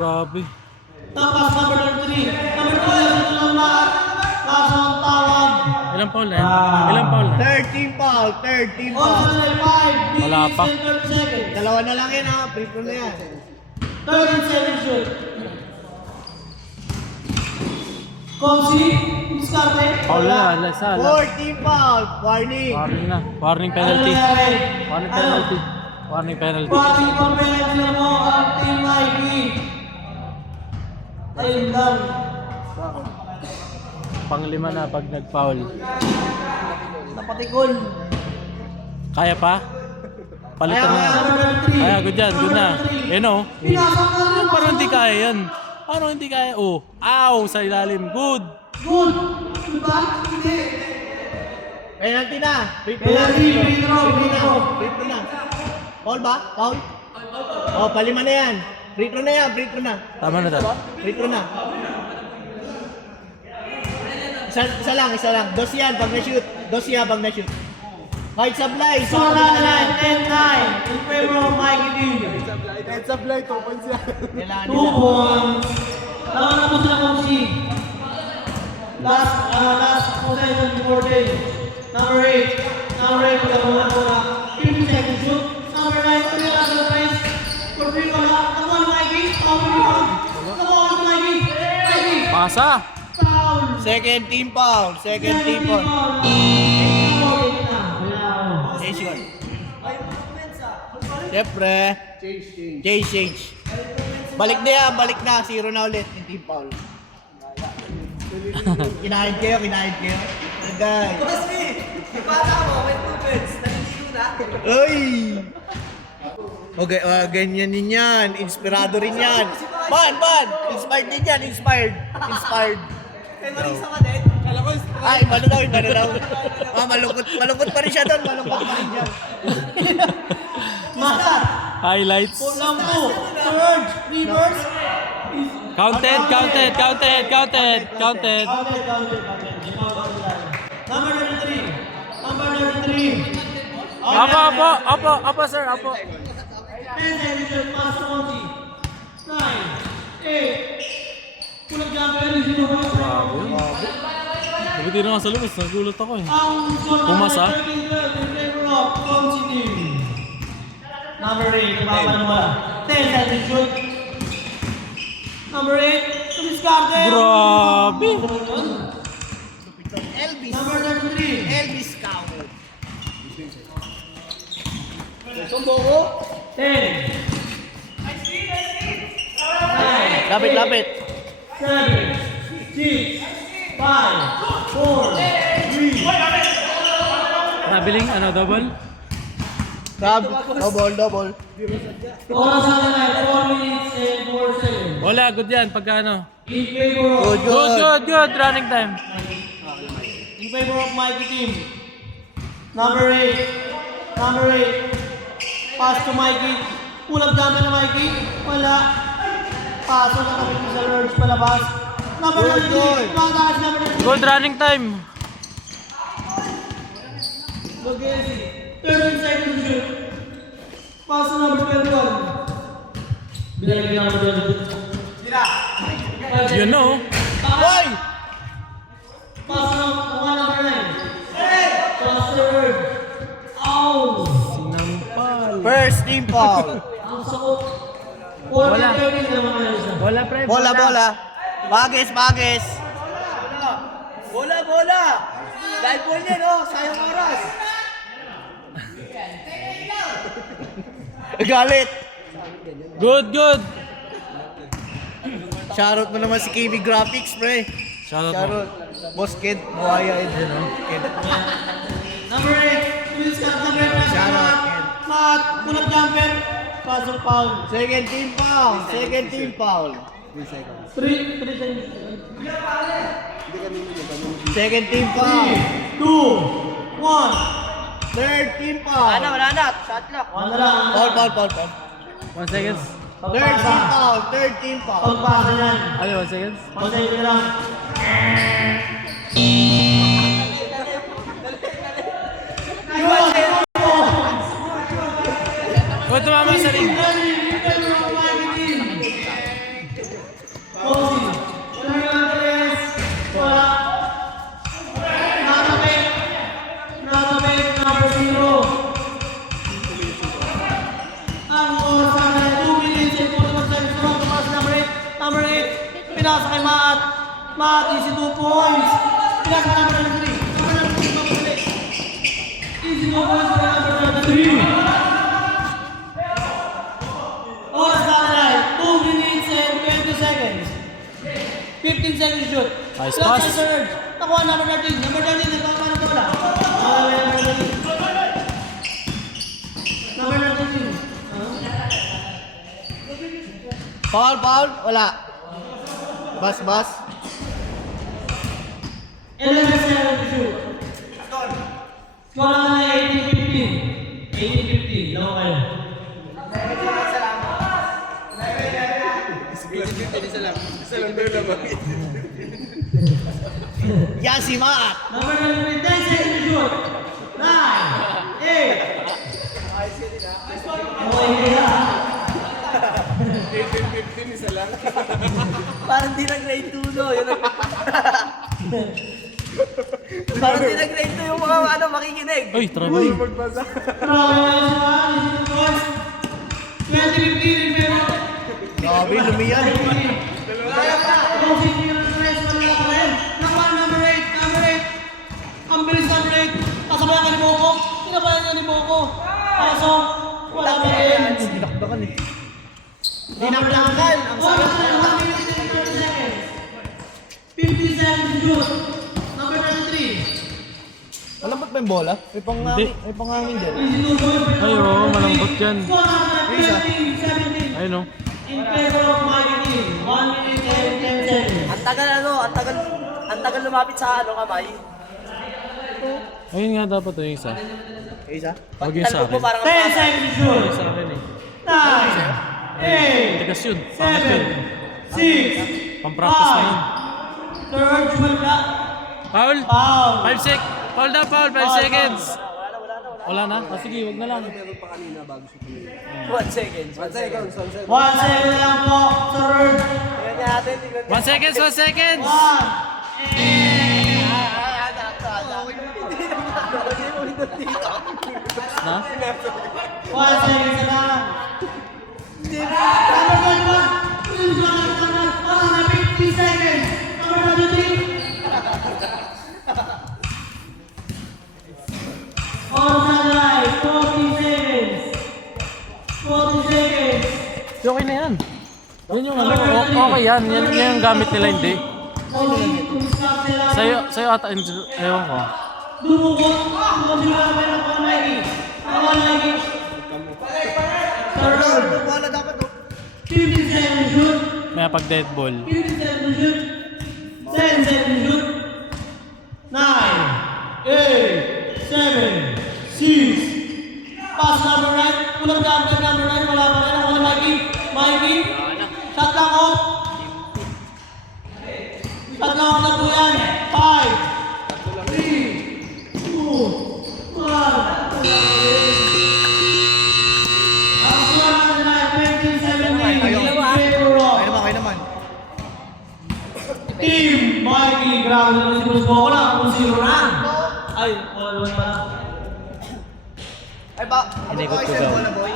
Grabe. Tapos number 3. Number 2 yung ito lang lahat. Kaso ang tawag. Ilang foul na yan? Ilang foul na? 13 foul, 13 foul. Optional 5. Wala pa. 30 seconds. Dalawa na lang yan ha, free throw na yan. 30 seconds shoot. Komsi, diskarte. Foul na, lasa. 14 foul, warning. Warning na. Warning penalty. Warning penalty. Warning penalty. Warning kung penalty na mo ang Team Nike. Ayun lang. Panglima na pag nag-foul. Napatikol. Kaya pa? Palitan na. Number 3. Kaya, good yan. Good na. You know. Pinasok na rin. Parang hindi kaya yan. Paano hindi kaya? Oh. Ow! Sa ilalim. Good. Good. Diba? Hindi. Penalty na. Free throw. Penalty, free throw, free throw. Free throw na. Foul ba? Foul? Oh, palima na yan. Free throw na yan, free throw na. Tama na dad. Free throw na. Isa lang. Dos yan pag na-shoot. Dos yan pag na-shoot. Kahit sablay. Score na 10-9 in favor of Mikey D. Kahit sablay, 2 points yan. 2 points. Lawan na po sila kung si last possession before day. Number 8. Number 8 wala mo na 50 seconds shoot. Number 9 3 other place. For free wala. Come on Mikey. Come on Mikey. Mikey. Pasa. Foul. Second team foul. Second team foul. Change. Siyempre. Change. Balik na yan, balik na. Zero na ulit yung team foul. Kinahid kayo. Guys. Ipata mo, may 2 beds. Naliligo na. Uy! Okay, ganyan din yan. Inspirado rin yan. Man! Inspired din yan, inspired. Kay Marisa ka din. Alam ko, Ay, mano daw. Malungkot pa rin siya doon. Mata. Highlights. Lampo. Third. Reverse. Counted. Counted. Number 3. Apo, sir, apo. 10 seconds pass to Monty. 9, 8. Kulang jumper ni Zino Boy. Sabi din nga sa lumos, nagulat ako eh. Ang score Pumasa. number 13 in favor of Komsi team. Number 8. Baban mo. 10 seconds shoot. Number 8. Tumiskarte. Grabe. Elvis. Number 33. Elvis Cowell. Sumbo 10. Lapit. 7, 6, 5, 4, 3. Nabiling double? Crab. Double. Oras sa kanila, 4 minutes and 4 seconds. Wala, good yan. Pagka ano. In favor of Good. Running time. In favor of Mikey team. Number 8. Pass to Mikey. Pulang dami na Mikey. Wala. Paso na kami sa Lurch palabas. Number 33. Mataas number 33. Good running time. Lugesi. 13 seconds to shoot. Pass to number 21. Binalik number 22. You know. Hoy! Pass to number 9. Pass third. Ow! Sinampal. First team foul. Ang sakot. Wala. 40-30 naman kayo isa. Wala, pre. Bola. Bagis. Bola. Dahil po niya, no? Sayang oras. Galit. Good. Shoutout mo naman si KB Graphics, pre. Shoutout mo. Shoutout. Boss Kid, Buhaya, Kid. Number 8. Please cut the red flag. Shout out, Ken. Mat. Pulang jumper. Pasok foul. Second team foul. 3 seconds. Second team foul. 2, 1. Third team foul. Wala na. Shot lock. One na lang. Foul. 1 seconds. Third team foul. Pagpasa yan. Ano, 1 seconds? 1 second na lang. Huwag tumama sa ring. pinasa kay Maat. Maat, easy 2 points. Pinasa kay number 3. Number 3, mabalik. Easy 2 points kay number 3. Oras na tayo. 2 minutes and 20 seconds. 15 seconds shoot. Nice Left pass. side surge. Nakuha number 13. Number 13, nagkakaroon ng bola. Number 13. Foul, foul. Wala. Bas. 11 seconds to shoot. Score na 18-15. 18-15. Lako kayo. Yan si Maat. Number 10 seconds to shoot. 9, 8. Parang di nag-grade 2, no? Yun ang... Parang di nag-grade 2 yung mga ano, makikinig. Uy, traveling. Grabe, lumiyan. Ang bilis number 8. Kasabayan ka ni Boko. Sinabayan ka ni Boko. Kaso, wala pa rin. Dinakdakan eh. Dinakdakan. Ang sarap na 50 seconds to shoot. Number 33. Malambot ba yung bola? Hindi. May pangangin dyan. Ay, oo, malambot yan. Score number 17. Ayun o. In favor of my team. 1 minute and 10 seconds. Ang tagal ano, ang tagal lumapit sa ano kamay. Ayun nga dapat yung isa. Isa? Huwag yung sa Talbog mo akin. parang 10 seconds to shoot. Sa akin eh. 9, 8, Tigas yun. Pangit yun. 6, Pampractice na yun. third, wala. Foul! Foul. 5 sec! Foul na foul! 5 seconds! Wala na? Ah, sige, wag na lang. 1 seconds. 1 second na lang po. Third. Tingnan natin, tingnan 1 seconds! 1 seconds! 1. Na? 1 second na lang. Number 50 seconds. Number 23. Oras na live. 40 seconds. 40 seconds. Okay na yan. Yan yung ano. Okay yan. Yan yung gamit nila, hindi. Sa'yo ata, ewan ko. Dumukot. Dumukot sila ng Nike. Ang Nike. Third. Bola dapat oh. 50 seconds shoot. May pag dead ball. 50 seconds shoot. 10 seconds shoot. 9, 8, 7, 6. Pass number 9. Pulang number 9. Wala pa rin. Ako na Mikey. Mikey. Shot lang off. Shot lang off na po yan. 5, 3, 2, 1. Ang score na 20-17. Kayo naman. Team Mikey, grabe naman si Bruce Boko lang. Kung zero na. Ay, wala naman pala. Ay ba? Inikot ko Boy, daw. bola boy.